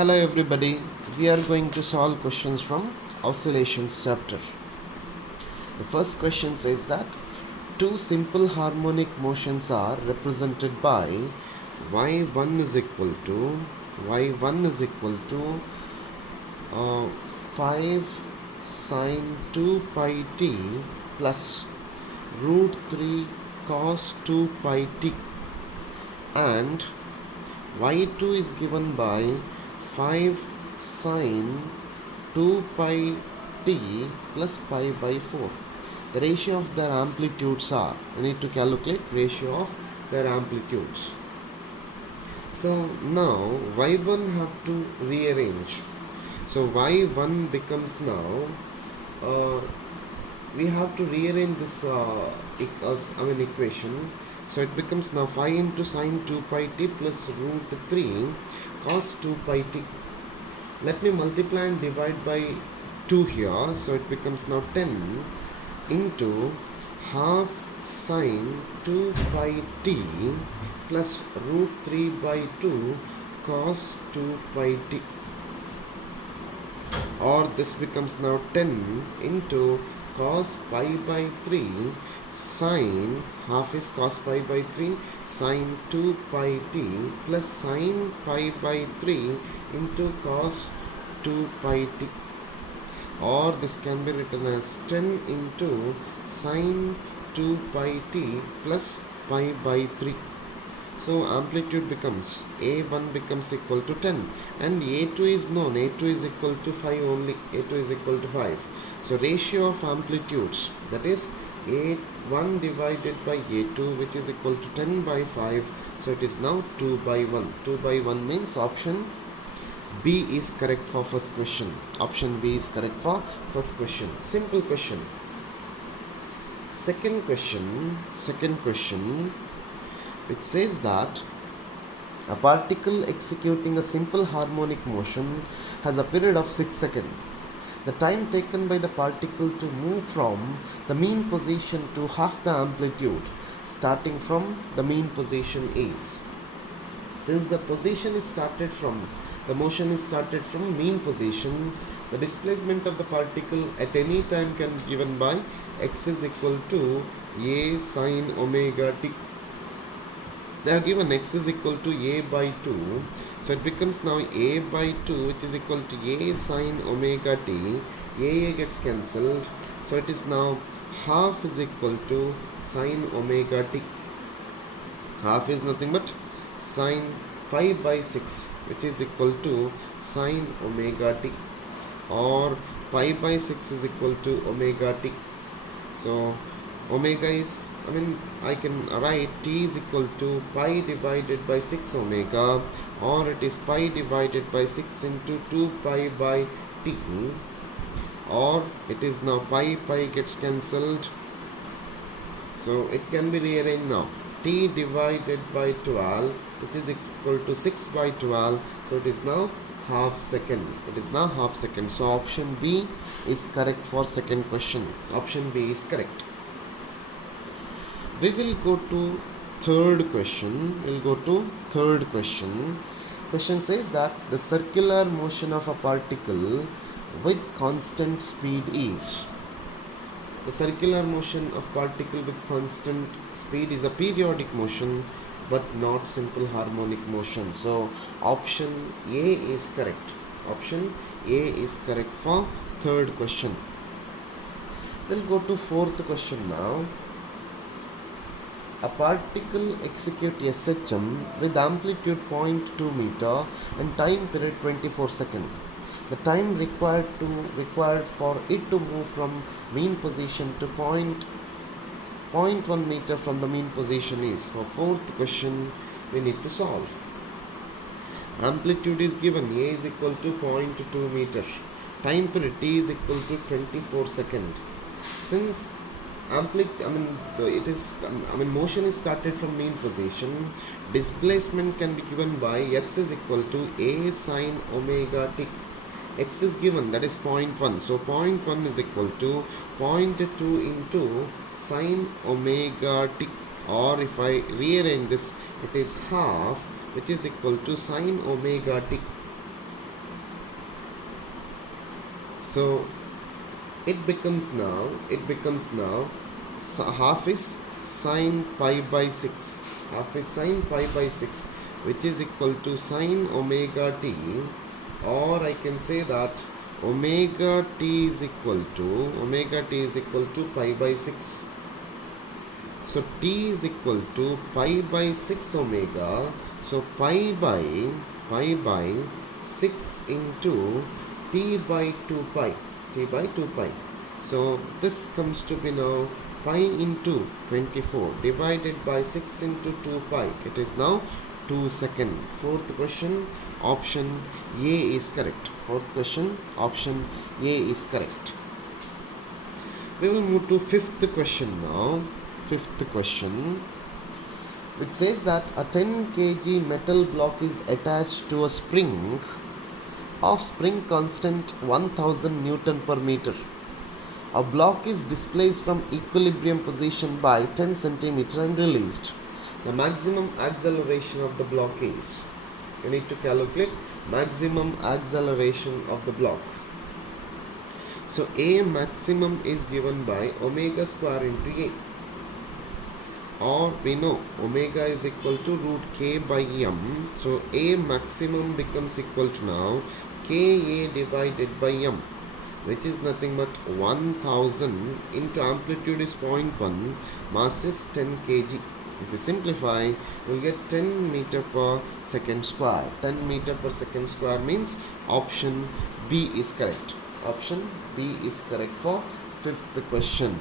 Hello everybody, we are going to solve questions from oscillations chapter. The first question says that two simple harmonic motions are represented by y1 is equal to y1 is equal to 5 sine 2 pi t plus root 3 cos 2 pi t, and y2 is given by 5 sine 2 pi t plus pi by 4. The ratio of their amplitudes are, we need to calculate ratio of their amplitudes. So now y1 have to rearrange. So y1 becomes now, we have to rearrange this equation. So it becomes now 5 into sine 2 pi t plus root 3 cos 2 pi t. Let me multiply and divide by 2 here. So it becomes now 10 into half sine 2 pi t plus root 3 by 2 cos 2 pi t. Or this becomes now 10 into cos pi by 3 sine, half is cos pi by 3 sine 2 pi t plus sine pi by 3 into cos 2 pi t. Or this can be written as 10 into sine 2 pi t plus pi by 3. So amplitude becomes, A1 becomes equal to 10 and A2 is known, A2 is equal to 5 only, A2 is equal to 5. So ratio of amplitudes, that is A1 divided by A2, which is equal to 10 by 5. So it is now 2 by 1. 2 by 1 means option B is correct for first question. Option B is correct for first question. Simple question. Second question, it says that a particle executing a simple harmonic motion has a period of 6 seconds. The time taken by the particle to move from the mean position to half the amplitude starting from the mean position is. Since the motion is started from mean position, the displacement of the particle at any time can be given by x is equal to a sine omega t. They are given x is equal to a by 2. So it becomes now a by 2, which is equal to a sine omega t. A gets cancelled. So it is now half is equal to sine omega t. Half is nothing but sine pi by 6, which is equal to sine omega t. Or pi by 6 is equal to omega t. So omega is, I can write t is equal to pi divided by 6 omega, or it is pi divided by 6 into 2 pi by t, or it is now pi gets cancelled. So it can be rearranged now. T divided by 12, which is equal to 6 by 12. So it is now half second. So option B is correct for second question. Option B is correct. We will go to third question. Question says that the circular motion of a particle with constant speed is. The circular motion of particle with constant speed is a periodic motion but not simple harmonic motion. So option A is correct. Option A is correct for third question. We'll go to fourth question now. A particle executes SHM with amplitude 0.2 meter and time period 24 seconds. The time required for it to move from mean position to 0.1 meter from the mean position is. For fourth question, we need to solve. Amplitude is given, A is equal to 0.2 meter. Time period T is equal to 24 seconds. Since motion is started from mean position, displacement can be given by x is equal to a sine omega t. X is given, that is 0.1. So 0.1 is equal to 0.2 into sine omega t. Or if I rearrange this, it is half, which is equal to sine omega t. So it becomes now half is sine pi by 6, half is sine pi by 6, which is equal to sine omega t, or I can say that omega t is equal to pi by 6. So t is equal to pi by 6 omega. So pi by 6 into t by 2 pi. So this comes to be now pi into 24 divided by 6 into 2 pi. It is now 2 second. Fourth question, option A is correct. Fourth question, option A is correct. We will move to fifth question now. Fifth question, which says that a 10 kg metal block is attached to a spring of spring constant 1000 Newton per meter. A block is displaced from equilibrium position by 10 centimeter and released. The maximum acceleration of the block is, you need to calculate maximum acceleration of the block. So A maximum is given by omega square into A, or we know omega is equal to root k by m. So A maximum becomes equal to now ka divided by m, which is nothing but 1000 into amplitude is 0.1, mass is 10 kg. If you simplify, you will get 10 meter per second square. 10 meter per second square means option B is correct. Option B is correct for fifth question.